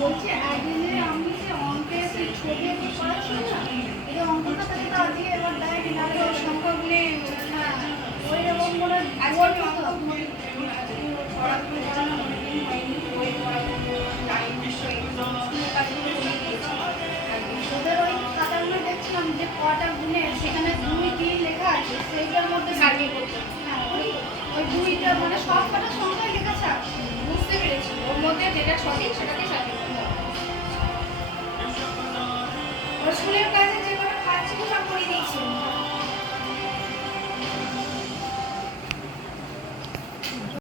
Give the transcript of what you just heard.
বলছি একদিনে আমি যে অঙ্কের ছবি পড়াচ্ছি না, এই অঙ্কটা তাহলে তো আজকে এবার দেয়নি, নাহলে সংখ্যা গুলি হ্যাঁ ওই রকম করে আজকে অঙ্ক পড়াগুলো পড়ানো অনেকদিন হয়নি, বই পড়াগুলো টাইম কাজগুলো করে দিয়েছি। ওদের ওই খাতাগুলো দেখছিলাম যে কটা গুণে সেখানে 2 3 লেখা আছে, সেইটার মধ্যে সার্ভে করতে হ্যাঁ ওই দুইটা মানে সব কটা সংখ্যায় লেখা আছে। বুঝতে পেরেছি, ওর মধ্যে যেটা সঠিক সেটাকে সার্ভে করতে হবে। ওর স্কুলের কাজে যে কটা কাজ ছিল সব করে দিয়েছি।